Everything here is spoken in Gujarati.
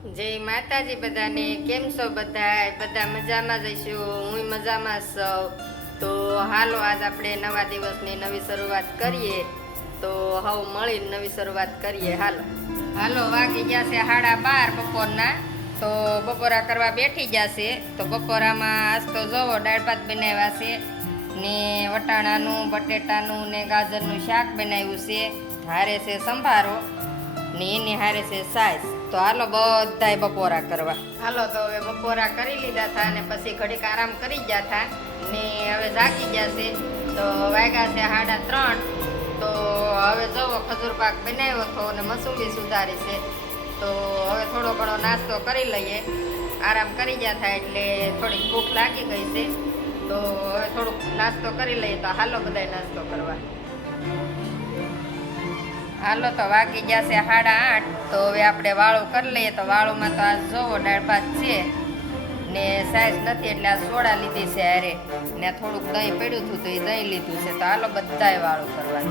જય માતાજી બધાને. કેમ છો બધા? બધા મજામાં જઈશું. હું મજામાં છું. તો હાલો આજ આપણે નવા દિવસની નવી શરૂઆત કરીએ. તો હવે મળીને નવી શરૂઆત કરીએ. હાલો વાગી ગયા છે 12:30 બપોરના. તો બપોરા કરવા બેઠી જશે. તો બપોરામાં આજ તો જોવો દાળ ભાત બનાવ્યા છે ને વટાણાનું બટેટાનું ને ગાજરનું શાક બનાવ્યું છે. હારે છે સંભારો ને એની હારે છે સાસ. તો હાલો બધાય બપોરા કરવા. હાલો તો હવે બપોરા કરી લીધા હતા અને પછી ઘડીક આરામ કરી ગયા હતા ને હવે જાગી ગયા છે. તો વાગ્યા છે 3:30. તો હવે જોવો ખજૂર પાક બનાવ્યો હતો અને મસૂરી સુધારી છે. તો હવે થોડો ઘણો નાસ્તો કરી લઈએ. આરામ કરી ગયા હતા એટલે થોડીક ભૂખ લાગી ગઈ છે. તો હવે થોડુંક નાસ્તો કરી લઈએ. તો હાલો બધાય નાસ્તો કરવા. હાલો તો વાગી ગયા છે 8:30. તો હવે આપણે વાળું કરી લઈએ. તો વાળુંમાં તો આ જોવો દાળ ભાત છે ને સાઈઝ નથી એટલે આ સોડા લીધી છે હારે ને થોડુંક દહીં પડ્યું હતું તો એ દહીં લીધું છે. તો હાલો બધાય વાળું કરવા.